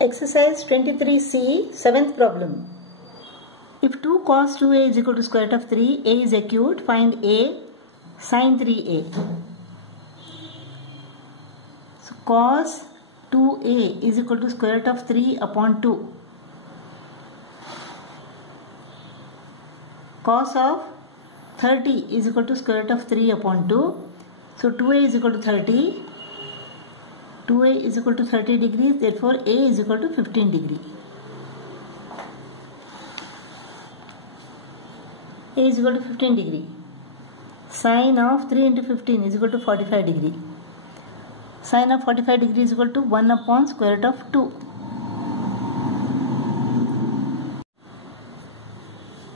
Exercise 23C, 7th problem. If 2 cos 2a is equal to square root of 3, a is acute, find a sin 3a. So cos 2a is equal to square root of 3 upon 2. Cos of 30 is equal to square root of 3 upon 2. So 2a is equal to 30. 2a is equal to 30 degrees, therefore a is equal to 15 degree. A is equal to 15 degree. Sin of 3 into 15 is equal to 45 degree. Sin of 45 degree is equal to 1 upon square root of 2.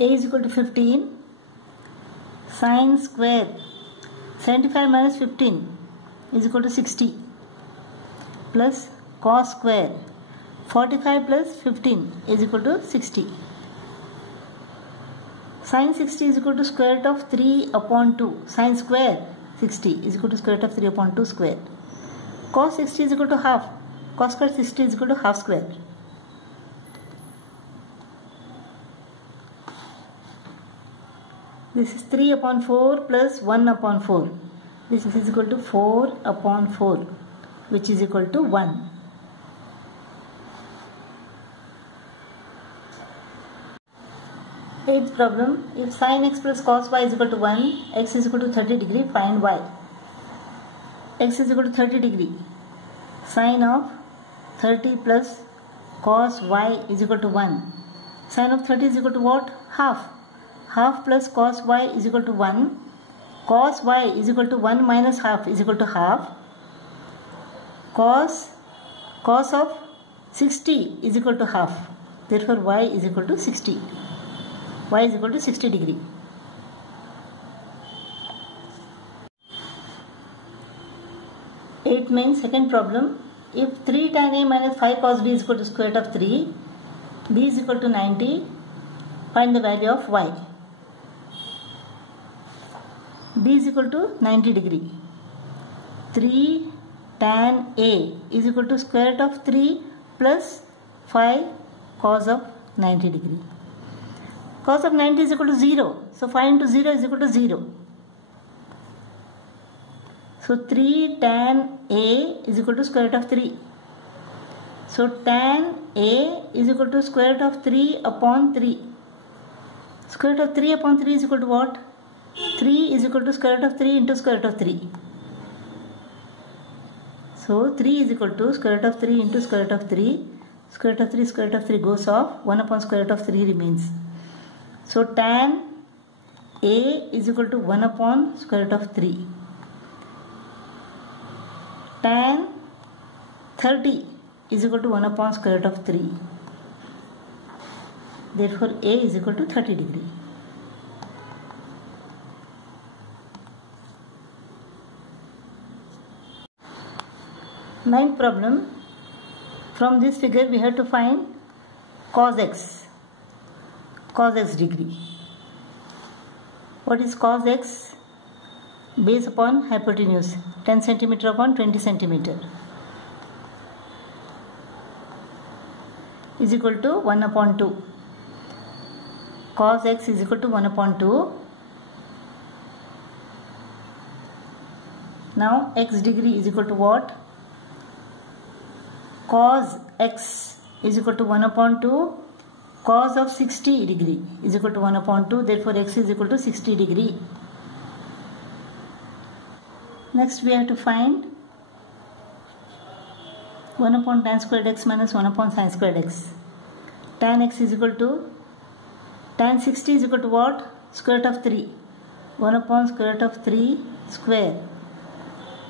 A is equal to 15. Sin square 75 minus 15 is equal to 60. Plus cos square 45 plus 15 is equal to 60. Sin 60 is equal to square root of 3 upon 2. Sin square 60 is equal to square root of 3 upon 2 square. Cos 60 is equal to half. Cos square 60 is equal to half square. This is 3 upon 4 plus 1 upon 4. This is equal to 4 upon 4, which is equal to 1. Eighth problem. If sin x plus cos y is equal to 1, x is equal to 30 degree, find y. X is equal to 30 degree. Sin of 30 plus cos y is equal to 1. Sin of 30 is equal to what? Half. Half plus cos y is equal to 1. Cos y is equal to 1 minus half is equal to half. Cos of 60 is equal to half. Therefore y is equal to 60. Y is equal to 60 degree. Eighth main second problem. If 3 tan a minus 5 cos b is equal to square root of 3, b is equal to 90, find the value of y. B is equal to 90 degree. 3 tan a is equal to square root of 3 plus 5 cos of 90 degree. Cos of 90 is equal to 0. So 5 into 0 is equal to 0. So 3 tan a is equal to square root of 3. So tan a is equal to square root of 3 upon 3. Square root of 3 upon 3 is equal to what? 3 is equal to square root of 3 into square root of 3. So 3 is equal to square root of 3 into square root of 3. Square root of 3 goes off. 1 upon square root of 3 remains. So tan a is equal to 1 upon square root of 3. Tan 30 is equal to 1 upon square root of 3. Therefore a is equal to 30 degree. Ninth problem. From this figure we have to find cos x degree. What is cos x? Base upon hypotenuse, 10 cm upon 20 cm is equal to 1 upon 2. Cos x is equal to 1 upon 2. Now x degree is equal to what? Cos x is equal to 1 upon 2. Cos of 60 degree is equal to 1 upon 2. Therefore x is equal to 60 degree. Next we have to find 1 upon tan squared x minus 1 upon sin squared x. Tan x is equal to, tan 60 is equal to what? Square root of 3. 1 upon square root of 3 square.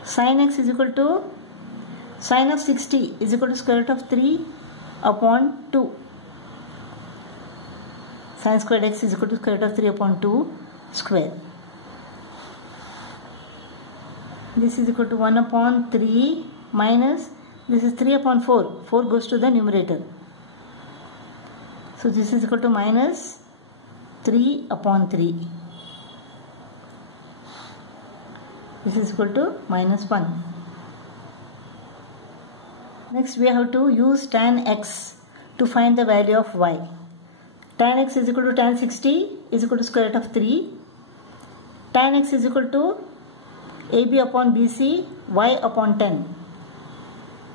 Sin x is equal to, sin of 60 is equal to square root of 3 upon 2. Sin squared x is equal to square root of 3 upon 2 square. This is equal to 1 upon 3 minus, this is 3 upon 4. 4 goes to the numerator. So this is equal to minus 3 upon 3. This is equal to minus 1. Next we have to use tan x to find the value of y. Tan x is equal to tan 60 is equal to square root of 3. Tan x is equal to AB upon BC, y upon 10.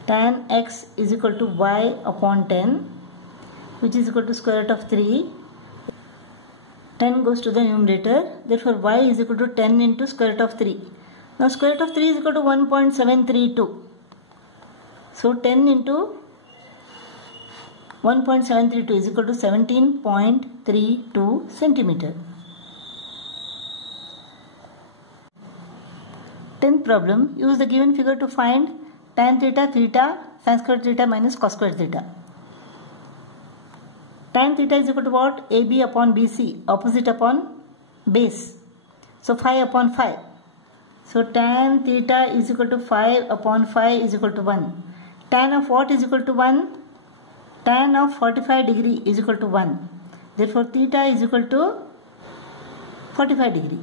Tan x is equal to y upon 10, which is equal to square root of 3. 10 goes to the numerator, therefore y is equal to 10 into square root of 3. Now square root of 3 is equal to 1.732. So 10 into 1.732 is equal to 17.32 centimeter. 10th problem, use the given figure to find tan theta theta sin squared theta minus cos squared theta. Tan theta is equal to what? AB upon BC, opposite upon base. So 5 upon 5. So tan theta is equal to 5 upon 5 is equal to 1. Tan of what is equal to 1? Tan of 45 degree is equal to 1. Therefore theta is equal to 45 degree.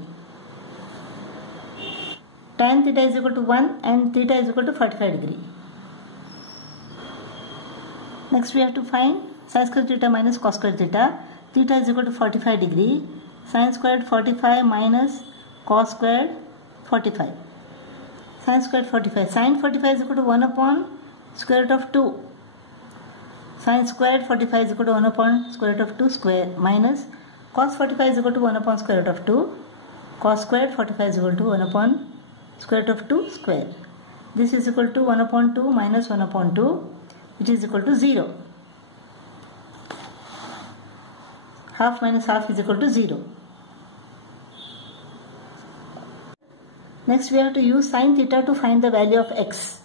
Tan theta is equal to 1 and theta is equal to 45 degree. Next we have to find sin squared theta minus cos squared theta. Theta is equal to 45 degree. Sin squared 45 minus cos squared 45. Sin squared 45. Sin 45 is equal to 1 upon square root of 2. Sin squared 45 is equal to 1 upon square root of 2 square minus cos 45 is equal to 1 upon square root of 2. Cos squared 45 is equal to 1 upon square root of 2 square. This is equal to 1 upon 2 minus 1 upon 2, which is equal to 0. Half minus half is equal to 0. Next we have to use sin theta to find the value of x.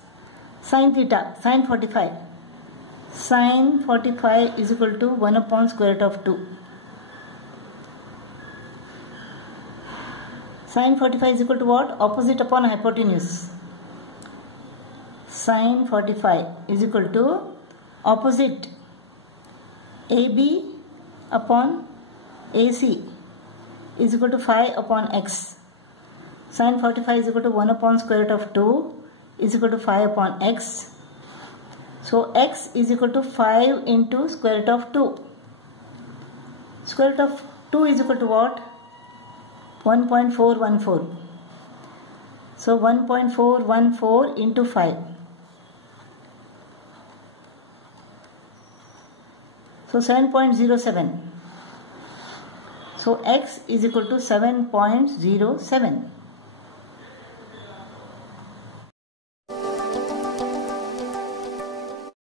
Sin theta, sin 45. Sin 45 is equal to 1 upon square root of 2. Sin 45 is equal to what? Opposite upon hypotenuse. Sin 45 is equal to opposite AB upon AC is equal to 5 upon x. Sin 45 is equal to 1 upon square root of 2 is equal to 5 upon x. So x is equal to 5 into square root of 2. Square root of 2 is equal to what? 1.414. So 1.414 into 5. So 7.07. So x is equal to 7.07.